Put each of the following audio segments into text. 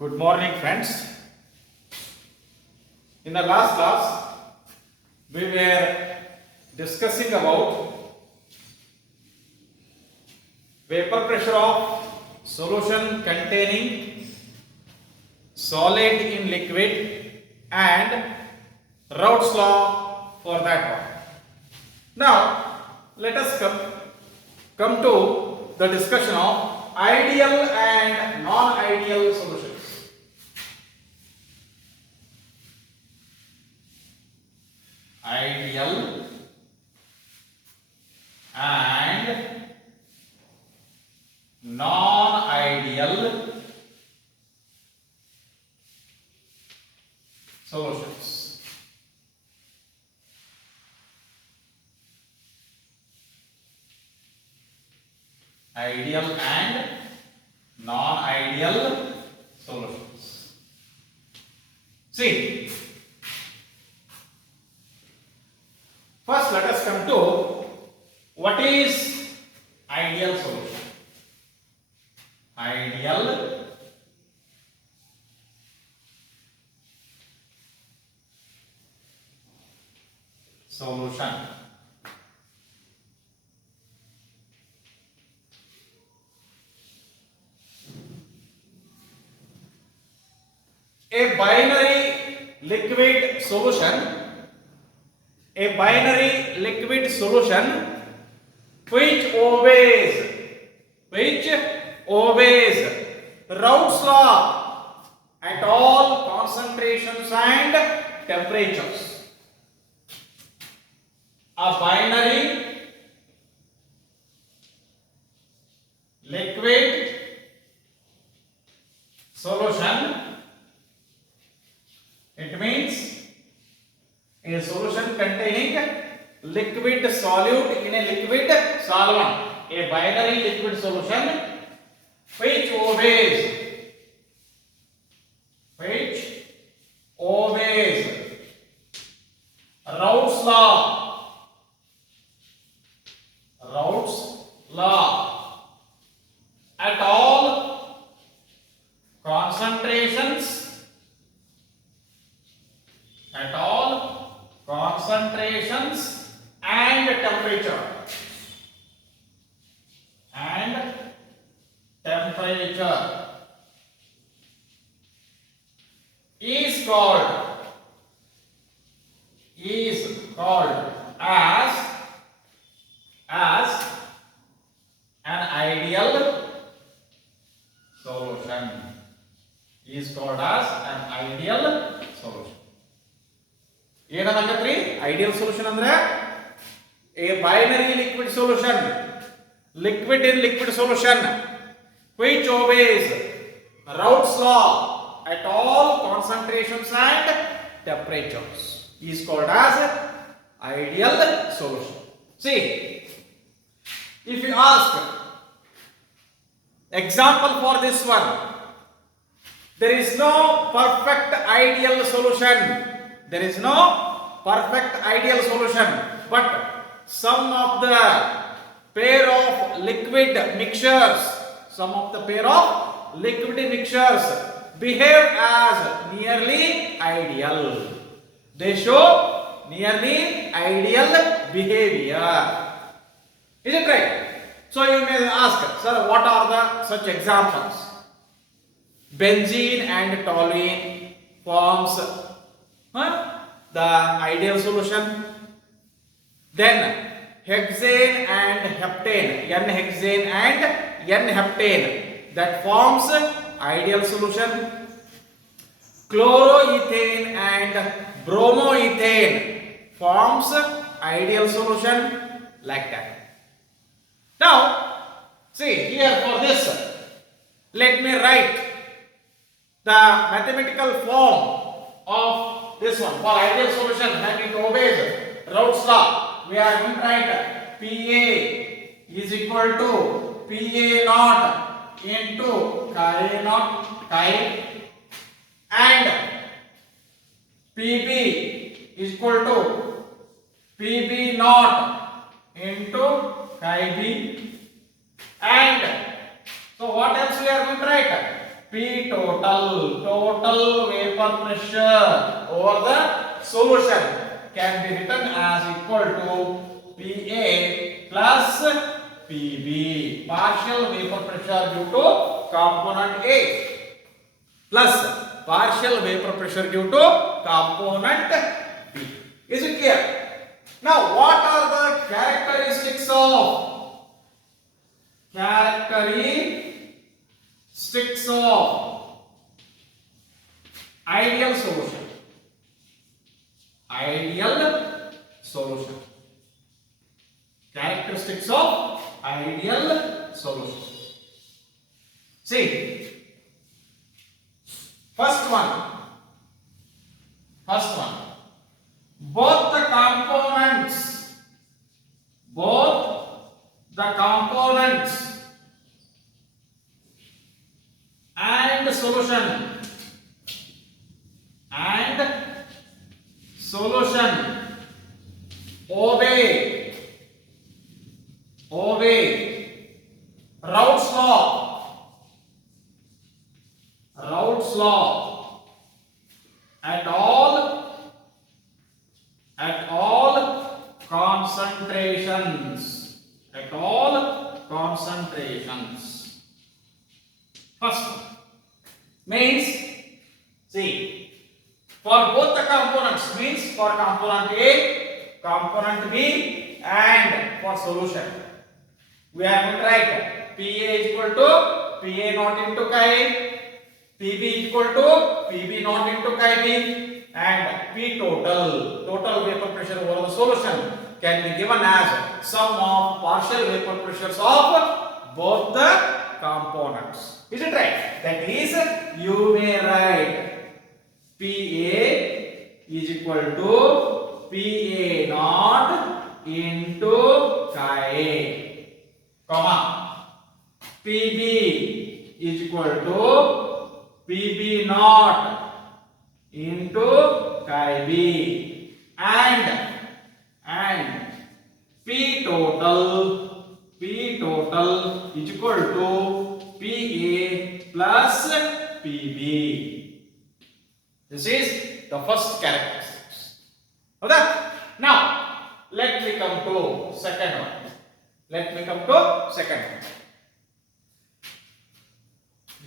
Good morning, friends. In the last class, we were discussing about vapor pressure of solution containing solid in liquid and Raoult's law for that one. Now, let us come to the discussion of ideal and non-ideal solutions. Ideal and non-ideal solutions. Ideal and non-ideal solutions. See, first let us come to what is ideal solution. Ideal solution. A binary liquid solution. A binary liquid solution which obeys Raoult's law at all concentrations and temperatures. A binary liquid solution, it means a solution containing liquid solute in a liquid solvent. A binary liquid solution which obeys Raoult's law at all concentrations and temperature is called as an ideal solution. Is called as an ideal solution. ಏನಂದ್ರೆ ideal solution ಅಂದ್ರೆ a binary liquid solution, liquid in liquid solution which obeys Raoult's law at all concentrations and temperatures is called as ideal solution. See, if you ask example for this one, there is no perfect ideal solution. There is no perfect ideal solution, but some of the pair of liquid mixtures behave as nearly ideal. They show nearly ideal behavior. Is it right? So you may ask, sir, what are the such examples? Benzene and toluene forms the ideal solution. Then hexane and heptane, N-hexane and N-heptane, that forms ideal solution. Chloroethane and bromoethane forms ideal solution, like that. Now, see here for this, let me write the mathematical form of this one for ideal solution and it obeys Raoult's law. We are going to write Pa is equal to Pa naught into chi and Pb is equal to Pb naught into chi b, and so what else we are going to write? P total vapor pressure over the solution can be written as equal to PA plus PB, partial vapor pressure due to component A plus partial vapor pressure due to component B. Is it clear? Now what are the characteristics of ideal solution? Characteristics of ideal solution. See, first one, both the components and solution obey Raoult's law at all concentrations. First one means, see, for both the components means for component A, component B, and for solution we have to write PA is equal to PA naught into chi, PB equal to PB naught into chi B, and P total vapor pressure over the solution can be given as sum of partial vapor pressures of both the components. Is it right? That is, you may write PA is equal to PA naught into chi, comma, PB is equal to PB naught into chi B, and P total is equal to PA plus PB. This is the first characteristics. Okay? Now let me come to second one.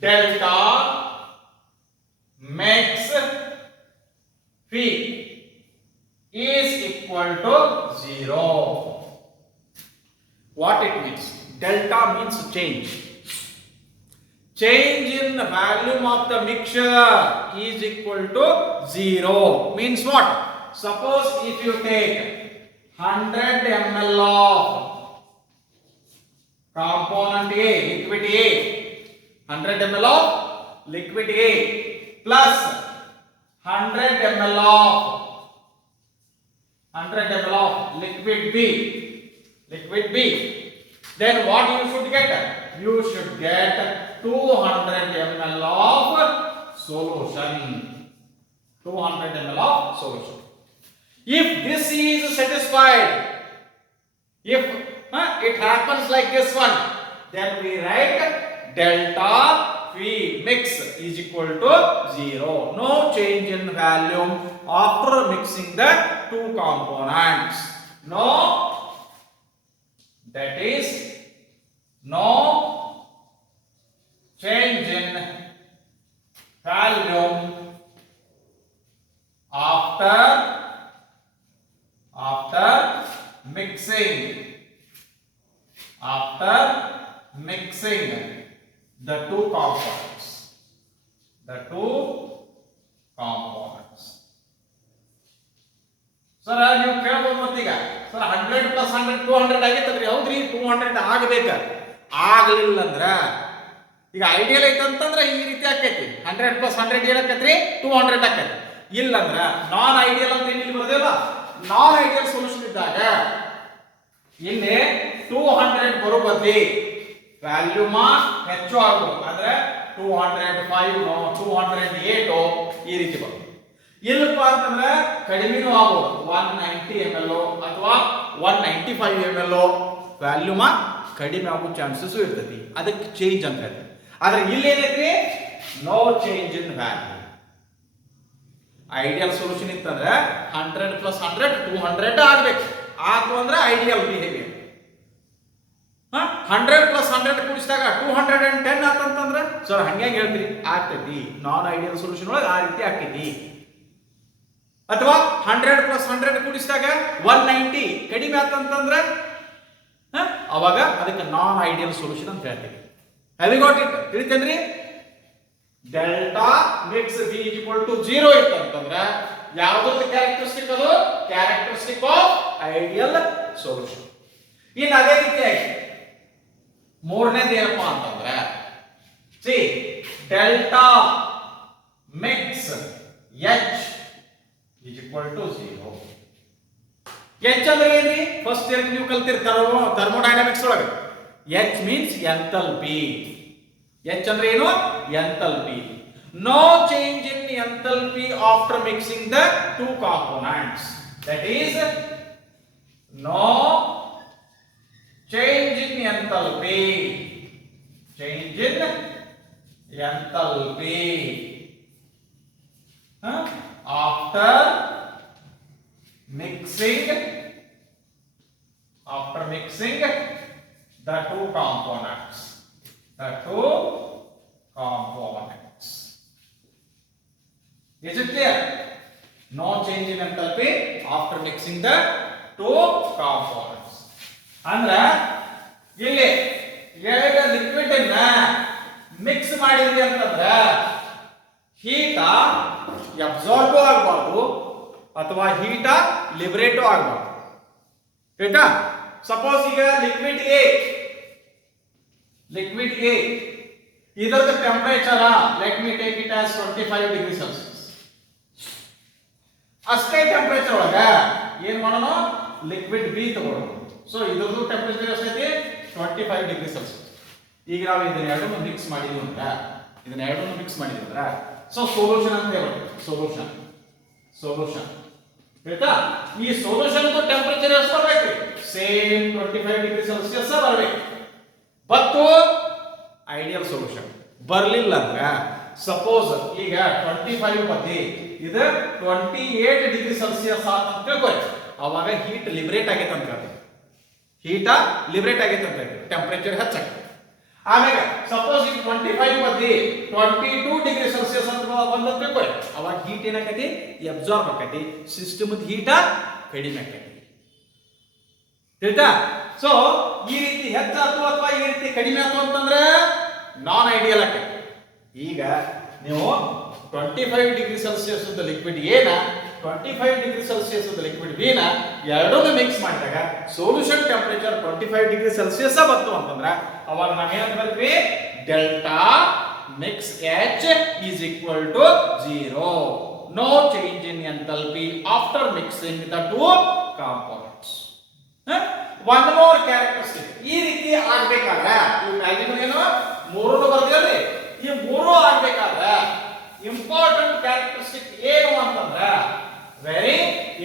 Delta makes P is equal to 0. What it means? Delta means change in the volume of the mixture is equal to 0. Means what? Suppose if you take 100 ml of component A, liquid A, 100 ml of liquid A plus 100 ml of liquid B, then what you should get? You should get 200 ml of solution. If this is satisfied, if it happens like this one, then we write delta P mix is equal to 0. No change in volume after mixing the two components. That is, no change in volume after mixing the two components. Sir, you ಕೇಳಬಹುದು ಮತ್ತೀಗ ಸರ್ 100 plus 100 200 ಆಗೈತಲ್ರಿ. ಹೌದ್ರಿ, 200 ಆಗಬೇಕು. ಆಗಲಿಲ್ಲ ಅಂದ್ರ ಈಗ ಐಡಿಯಲ್ ಐತಂತಂದ್ರೆ ಈ ರೀತಿ ಆಕೈತಿ, 100 plus 100 ಏನಾಕೈತ್ರಿ 200 ಆಕೈತಿ. ಇಲ್ಲ ಅಂದ್ರ ನಾನ್ ಐಡಿಯಲ್ ಅಂತ ಇಲ್ಲಿ ಬರ್ದೇಲ್ಲ, ನಾನ್ ಐಡಿಯಲ್ ಸೊಲ್ಯೂಷನ್ ಇದ್ದಾಗ ಇಲ್ಲಿ 200 ಬರೋ ಬದಲಿ ವ್ಯಾಲ್ಯೂಮ ಹೆಚ್ಚು ಆಗಬಹುದು. ಅಂದ್ರೆ 205 208 ಈ ರೀತಿ ಬರುತ್ತೆ. ಇಲ್ಲಪ್ಪ ಅಂತಂದ್ರೆ ಕಡಿಮೆನೂ ಆಗಬಹುದು, 190 ml ಅಥವಾ 195 ml ವ್ಯಾಲ್ಯೂಮ ಕಡಿಮೆ ಆಗೋ ಚಾನ್ಸಸ್ ಇರ್ತೈತಿ. ಅದಕ್ಕೆ ಚೇಂಜ್ ಅಂತ ಹೇಳ್ತೀವಿ. ಆದ್ರೆ ಇಲ್ಲಿ ಏನೈತ್ರಿ no change in value. Ideal solution ಇತ್ತಂದ್ರೆ 100 + 100 200 ಆಗ್ಬೇಕು. ಆತು ಅಂದ್ರೆ ಐಡಿಯಲ್ ಬಿಹೇವಿಯರ್. 100 + 100 ಕೂಡಿಸಿದಾಗ 210 ಆತಂತಂದ್ರೆ ಸರ್ ಹಂಗೆ ಹೇಳ್ತೀರಿ ಆಗ್ತೈತಿ. ನಾನ್ ಐಡಿಯಲ್ ಸೊಲ್ಯೂಷನ್ ಒಳಗೆ ಆ ರೀತಿ ಆಗ್ತೈತಿ. ಅಥವಾ 100 + 100 ಕೂಡಿಸಿದಾಗ 190 ಕಡಿಮೆ ಆತಂತಂದ್ರೆ ಅವಾಗ ಅದಕ್ಕೆ ನಾನ್ ಐಡಿಯಲ್ ಸೊಲ್ಯೂಷನ್ ಅಂತ ಹೇಳ್ತೀವಿ. Have you got it? ತಿಳಿತೇನ್ರಿ? ಡೆಲ್ಟಾ ಮಿಕ್ಸ್ ಬಿ = 0 ಇತ್ತಂತಂದ್ರೆ ಯಾವುದರ ಕ್ಯಾರೆಕ್ಟರಿಸ್ಟಿಕ್? ಅದು ಕ್ಯಾರೆಕ್ಟರಿಸ್ಟಿಕ್ ಆಫ್ ಐಡಿಯಲ್ ಸೊಲ್ಯೂಷನ್. ಇನ್ನು ಅದೇ ರೀತಿಯಾಗಿ ಮೂರನೇದು ಏನಪ್ಪಾ ಅಂತಂದ್ರೆ C delta mix H = 0. H ಅಂದ್ರೆ ಏನ್ರಿ? ಫಸ್ಟ್ ಇಯರ್ ನೀವು ಕಲ್ತಿರ್ ಥರ್ಮೋಡೈನಾಮಿಕ್ಸ್ ಒಳಗೆ ಎಚ್ ಮೀನ್ಸ್ ಎಂಥಾಲ್ಪಿ. ಎಚ್ ಅಂದ್ರೆ ಏನು? Enthalpy. No change in enthalpy after mixing the two components. That is no change in enthalpy. Change in enthalpy after mixing the two components. Is it clear? No change in enthalpy after mixing the two components. ಅಂದ್ರೆ ಇಲ್ಲಿ ಎರಡು ಲಿಕ್ವಿಡ್ ಅನ್ನ ಮಿಕ್ಸ್ ಮಾಡಿದ್ವಿ ಅಂತಂದ್ರೆ ಹೀಟ ಅಬ್ಸಾರ್ಬ್ ಆಗಬಾರ್ದು ಅಥವಾ ಹೀಟ ಲಿಬರೇಟು ಆಗಬಾರ್ದು. ಆಯ್ತಾ? ಸಪೋಸ್ ಈಗ ಲಿಕ್ವಿಡ್ ಎ ಇದರದ temperature let me take it as 25 degree Celsius. ಅಷ್ಟೇ ಟೆಂಪರೇಚರ್ ಒಳಗ ಏನ್ ಮಾಡೋಣ? ಲಿಕ್ವಿಡ್ ಬಿ ತಗೊಳ್ಳೋಣ. ಸೊ ಇದರದ್ದು ಟೆಂಪರೇಚರ್ ಎಷ್ಟೈತಿ? 25 ಡಿಗ್ರಿ ಸೆಲ್ಸಿಯಸ್. ಈಗ ನಾವು ಇದನ್ನೆರಡನ್ನು ಮಿಕ್ಸ್ ಮಾಡಿದ್ವಿ ಅಂದ್ರೆ ಸೊ ಸೊಲ್ಯೂಷನ್ ಅಂತ ಹೇಳ್ತೀವಿ. ಸೊಲ್ಯೂಷನ್ ಆಯ್ತಾ? ಈ ಸೊಲ್ಯೂಷನ್ ಟೆಂಪರೇಚರ್ ಎಷ್ಟು ಬರಬೇಕು? ಸೇಮ್ 25 ಡಿಗ್ರಿ ಸೆಲ್ಸಿಯಸ್ ಬರಬೇಕು. ಮತ್ತು ಐಡಿಯಲ್ ಸೊಲ್ಯೂಷನ್ ಬರಲಿಲ್ಲ ಅಂದ್ರೆ ಸಪೋಸ್ ಈಗ 25 ಬದಿ ಇದು 28 ಡಿಗ್ರಿ ಸೆಲ್ಸಿಯಸ್ ಅಂತ ತಿಳ್ಕೊಳ್ಳಿ. ಅವಾಗ ಹೀಟ್ ಲಿಬರೇಟ್ ಆಗೈತೆ ಅಂತ ಹೇಳ್ತೀವಿ. ಟೆಂಪರೇಚರ್ ಹೆಚ್ಚಾಗುತ್ತೆ. ಆಮೇಲೆ ಸಪೋಸ್ ಈಗ 25 ಬದಿ 22 ಡಿಗ್ರಿ ಸೆಲ್ಸಿಯಸ್ ಅಂತ ಬಂದ ತಿಳ್ಕೊಳ್ಳಿ. ಅವಾಗ ಹೀಟ್ ಏನಾಕೈತಿ? ಅಬ್ಸಾರ್ಬ್ ಆಕೈತಿ. ಸಿಸ್ಟಮ್ ಹೀಟ ಕಡಿಮೆ ಆಕೈತಿ. ತಿಳಿತಾ? ಸೊ ಈ ರೀತಿ ಹೆಚ್ಚಾತು ಅಥವಾ ಈ ರೀತಿ ಕಡಿಮೆ ಆತು ಅಂತಂದ್ರೆ ನಾನ್ ಐಡಿಯಲ್ ಆಕೈತಿ. ಈಗ ನೀವು 25 ಡಿಗ್ರಿ ಸೆಲ್ಸಿಯಸ್ ಲಿಕ್ವಿಡ್ ಏನ 25 ಡಿಗ್ರಿ ಸೆಲ್ಸಿಯಸ್ ಲಿಕ್ವಿಡ್ ಬಿ ನ ಎರಡನ್ನೂ ಮಿಕ್ಸ್ ಮಾಡಿದಾಗ ಸೊಲ್ಯೂಷನ್ ಟೆಂಪರೇಚರ್ 25 ಡಿಗ್ರಿ ಸೆಲ್ಸಿಯಸ್ ಬಂತು ಅಂತಂದ್ರೆ ಅವಾಗ ನಾವೇನಂತ ಬರ್ತೀವಿ? Delta mix H is equal to 0. No change in enthalpy after mixing the two components. One more characteristic. ಈ ರೀತಿ ಆಗ್ಬೇಕಾದ್ರೆ ಈ ಮ್ಯಾಗಿನ ಏನು ಮೂರನ್ನು ಬರ್ತೀವಿ. ಈ ಮೂರು ಆಗ್ಬೇಕಾದ್ರೆ ಇಂಪಾರ್ಟೆಂಟ್ ಕ್ಯಾರೆಕ್ಟರಿಸ್ಟಿಕ್ ಏನು ಅಂತಂದ್ರೆ ವೆರಿ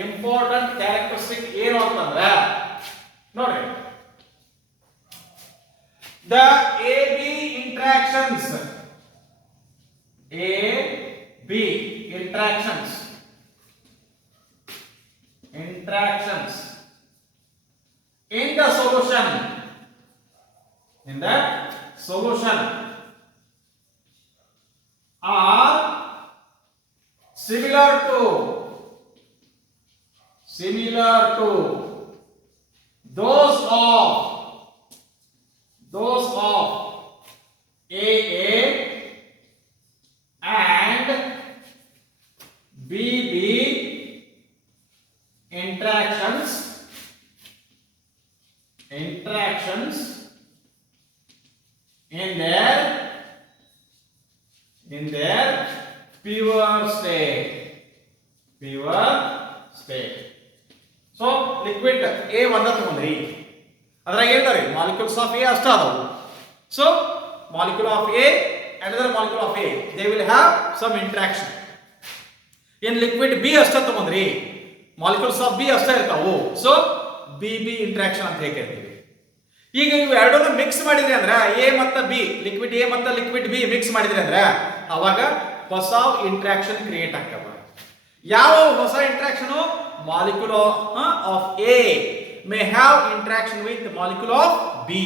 ಇಂಪಾರ್ಟೆಂಟ್ ಕ್ಯಾರೆಕ್ಟರಿಸ್ಟಿಕ್ ಏನು ಅಂತಂದ್ರೆ ನೋಡ್ರಿ, the A B interactions in the solution are similar to those of AA and BB interactions in their pure state. So liquid A ಒಂದ ತಗೊಂಡ್ರಿ, ಅದ್ರಾಗ ಹೇಳ್ತಾರೆ ಮಾಲಿಕ್ಯೂಲ್ಸ್ ಆಫ್ A ಅಷ್ಟ ಅದಾವು. So molecule of A, another molecule of A, they will have some interaction. In liquid B ಅಷ್ಟ ತಗೊಂಡ್ರಿ, molecules of B ಅಷ್ಟ ಇರ್ತಾವು. So BB interaction ಅಂತ ಹೇಳ್ತೀವಿ. ಈಗ ನೀವು ಎರಡನ್ನೂ ಮಿಕ್ಸ್ ಮಾಡಿದ್ರಿ ಅಂದ್ರೆ A ಮತ್ತು B, ಲಿಕ್ವಿಡ್ A ಮತ್ತು ಲಿಕ್ವಿಡ್ B ಮಿಕ್ಸ್ ಮಾಡಿದ್ರಿ ಅಂದ್ರೆ ಅವಾಗ ಹೊಸ ಇಂಟ್ರಾಕ್ಷನ್ ಕ್ರಿಯೇಟ್ ಆಗ್ತವ. ಯಾವ ಹೊಸ interaction? Molecule of A may have interaction with molecule of B,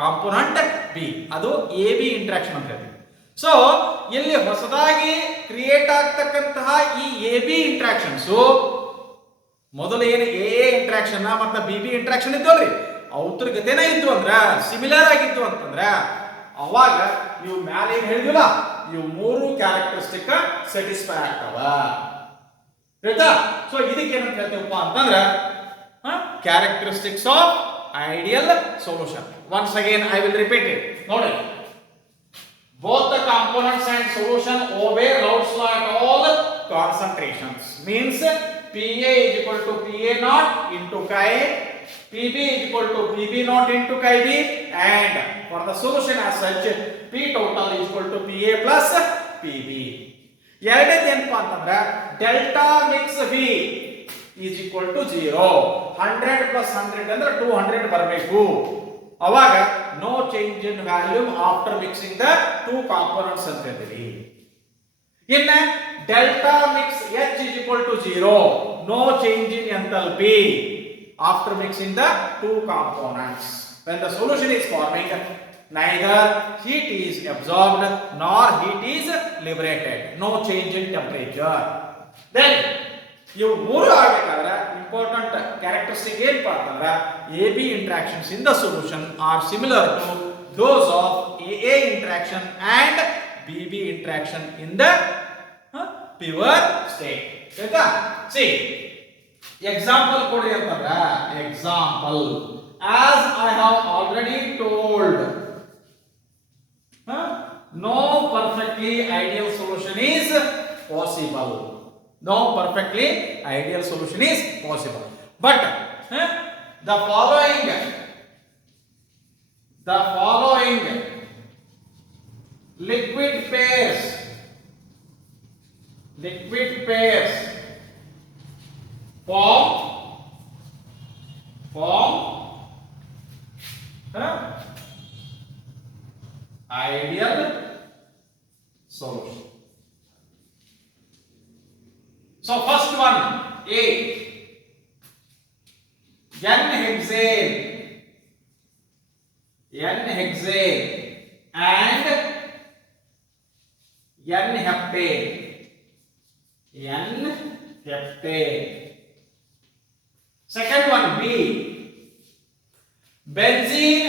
component B, ಅದು ಎ ಬಿ ಇಂಟ್ರಾಕ್ಷನ್ ಅಂತ ಹೇಳ್ತೀವಿ. ಸೊ ಇಲ್ಲಿ ಹೊಸದಾಗಿ ಕ್ರಿಯೇಟ್ ಆಗ್ತಕ್ಕಂತಹ ಈ ಎ ಬಿ ಇಂಟ್ರಾಕ್ಷನ್ಸ್ ಮೊದಲು ಏನು ಎ ಇಂಟ್ರಾಕ್ಷನ್ ಮತ್ತು ಬಿ ಬಿ ಇಂಟ್ರಾಕ್ಷನ್ ಇದ್ದವಲ್ರಿ, ಅವ್ರ ಗತೆನೇ ಇದ್ದು ಅಂದ್ರ ಸಿಮಿಲರ್ ಆಗಿದ್ದು ಅಂತಂದ್ರ ಅವಾಗ ಇವು ಮ್ಯಾಲ ಏನ್ ಹೇಳಿದಿಲ್ಲ, ಇವು ಮೂರು ಕ್ಯಾರೆಕ್ಟರಿಸ್ಟಿಕ್ ಸ್ಯಾಟಿಸ್ಫೈ ಆಗ್ತಾವ. ಆಯ್ತಾ? ಸೊ ಇದಕ್ಕೆ ಏನಂತ ಹೇಳ್ತೀವಪ್ಪ ಅಂತಂದ್ರ characteristics of ideal solution. Once again I will repeat it. ನೋಡಿ, both the components and solution obey Raoult's law at all concentrations. Means Pa is equal to Pa naught into Chi, Pb is equal to Pb naught into Chi b, and for the solution as such, P total is equal to Pa plus Pb. ಎರಡನೇದು ಏನಪ್ಪಾ ಅಂತಂದ್ರೆ delta mix V is equal to 0. 100 plus 100 ಅಂದ್ರೆ 200 ಬರಬೇಕು. ಅವಾಗ no change in volume after mixing the two components ಅಂತ ಹೇಳ್ತೀವಿ. ಇನ್ನ delta mix H is equal to 0, no change in enthalpy after mixing the two components. When the solution is forming, neither heat is absorbed nor heat is liberated, no change in temperature. Then ಇವು ಮೂರು ಆಗಬೇಕಾದ್ರೆ important characteristic ಏನಪ್ಪಾ ಅಂತಂದ್ರೆ A B interactions in the solution are similar to those of A interaction and B B interaction in the pure state. ಆಯ್ತಾ? C example ಕೊಡಿ ಅಂತಂದ್ರೆ example as I have already told, no perfectly ideal solution is possible. No perfectly ideal solution is possible, but the following liquid pairs form ideal solution. So first one, A, N-hexane and N-heptane. Second one, B, benzene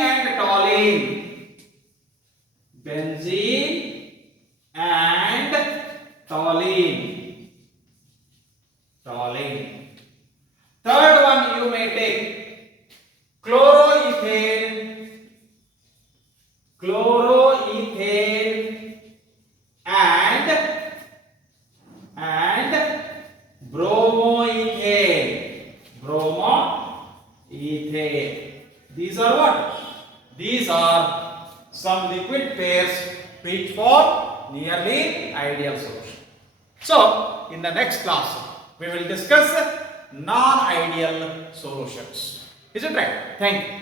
and toluene. Third one, you may take chloroethane and bromoethane. These are what? These are some liquid pairs which form nearly ideal solution. So in the next class we will discuss non-ideal solutions. Is it right? Thank you.